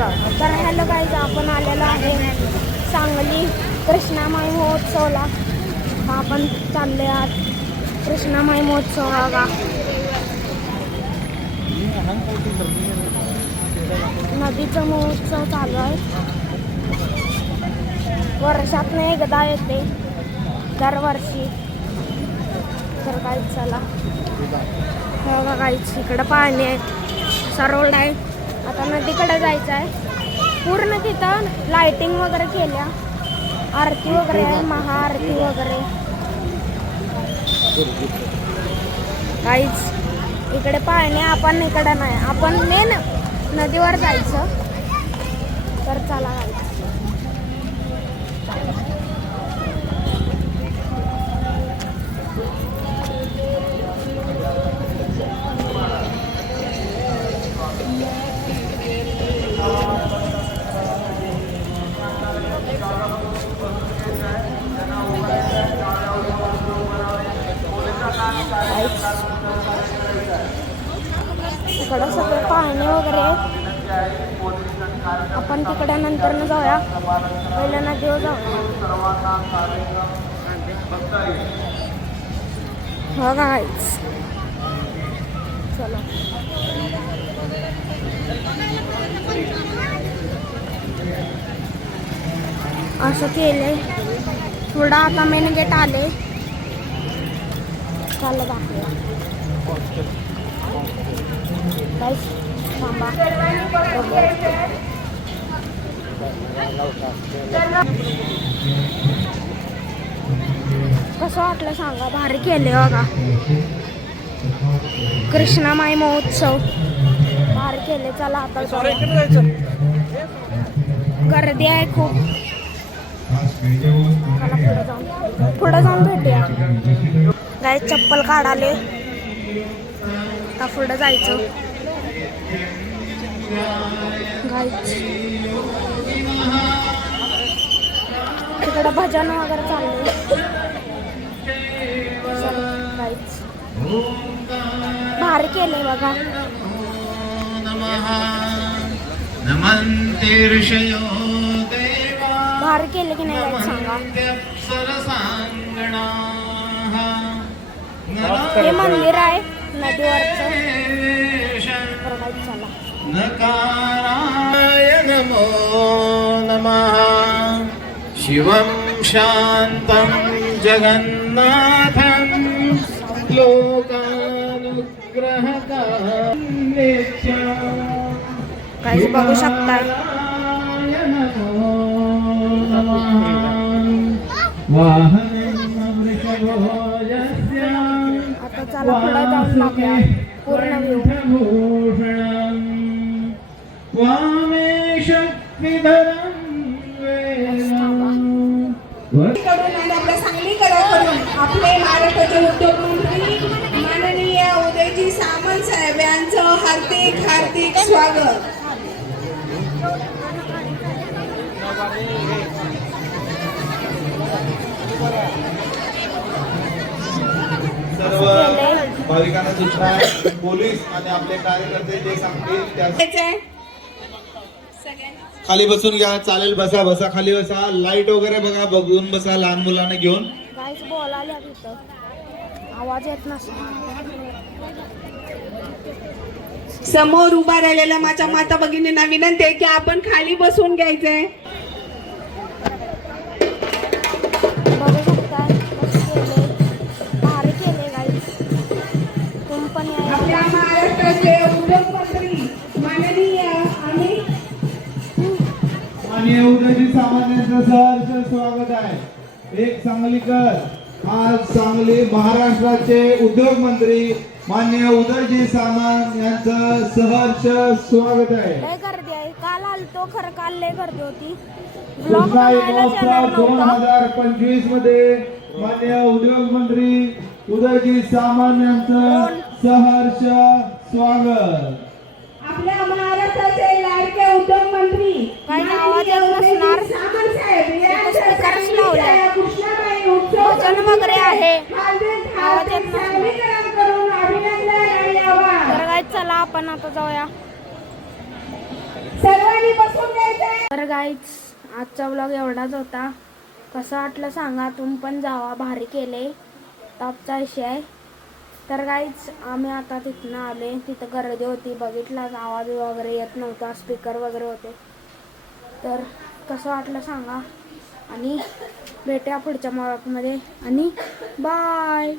तर hello guys, आपण आलेलो आहे सांगली कृष्णामाई महोत्सवला. आपण चालले आहात कृष्णामाई महोत्सव बघा. नदीचा महोत्सव चालू आहे. वर्षातून एकदा येते दरवर्षी. तर गाईज चला हो बघा गाईज, इकडं पाणी आहे, असा रोड आहे. आता नदीकडे जायचं आहे. पूर्ण तिथं लाइटिंग वगैरे केल्या, आरती वगैरे आहे, महाआरती वगैरे. गाईज इकडे पाणी, आपण इकडे नाही, आपण मेन नदीवर जायचं. तर चला गाईज. इकडं सगळे पाणी वगैरे. आपण तिकडे नंतर न जाऊया, पहिल्या नदीवर जाऊया. हो गाईज चला. असं केलंय थोडं. आता मेन गेट आले. चला दाखवूया गाईज. थांबा. कसं वाटलं सांगा. भारी केले बघा. कृष्णामाई महोत्सव भारी केले. चला आता जाऊया. गर्दी आहे खूप. चला पुढे जाऊन भेटूया. गाईज चप्पल काढाले. आता पुढे जायचं. गाईज तिकडं भजन वगैरे चाललंय. गाईज भारी केलंय बघा. भारी केले की नाही गाईज सांगा. हे मंदिर आहे नदीवरचं. चला. नकाराय नमो नमः. शिवं शान्तं जगन्नाथं लोकानुग्रहकार्यं काही बघू शकताय. आता चला पुढे जाऊन बघूया पूर्ण व्ह्यू. आपल्या सांगलीकडून आपले महाराष्ट्राचे उद्योगमंत्री माननीय उदयजी सामंत साहेब यांचं हार्दिक हार्दिक स्वागत. सर्व भाविकांना सूचना आहे, पोलीस आणि आपले कार्यकर्ते जे सांगतील त्या खाली बसून घ्या. चालेल, बसा बसा, खाली बसा. लाईट वगैरे बघा, बघून बसा लहान मुलांना घेऊन. गाईज बोलायला तिथं आवाज येत नसतो. समोर उभा राहिलेल्या माझ्या माता भगिनींना विनंती आहे की आपण खाली बसून घ्यायचंय. बघू शकताय कसं केलंय. भारी केले गाईज. कंपनी आहे. आपल्या महाराष्ट्राचे उद्योगमंत्री माननीय आणि उदयजी सामंत यांचं सहर्ष स्वागत आहे. एक सांगलीकर. आज सांगली महाराष्ट्राचे उद्योग मंत्री माननीय उदयजी सामंत यांचं सहर्ष स्वागत आहे. लय गर्दी आहे. काल आलतो खरं, काल लय गर्दी होती. कृष्णाई महोत्सव 2025 मध्ये माननीय उद्योग मंत्री उदयजी सामंत यांचं सहर्ष स्वागत. आपल्या महाराष्ट्राचे लाडके उद्योग मंत्री काही आवाज येत नसणार. सामंत साहेब यांचं स्पीकर्स लावलाय. कृष्णाबाई उत्सव भजन वगैरे आहे. आवाज येत करून अभिनंदन आणि आभार. तर गाईज चला आपण आता जाऊया. सर्वांनी तर गाईच आजचा व्लॉग एवढाच होता. कसं वाटलं सांगा. तुम्ही पण जावा, भारी केले, टॉपचा विषय आहे. तर गाईच आम्ही आता तिथनं आले. तिथं गर्दी होती, बघितला आवाज वगैरे येत नव्हता, स्पीकर वगैरे होते. तर कसं वाटलं सांगा आणि भेटूया पुढच्या व्लॉगमध्ये आणि बाय.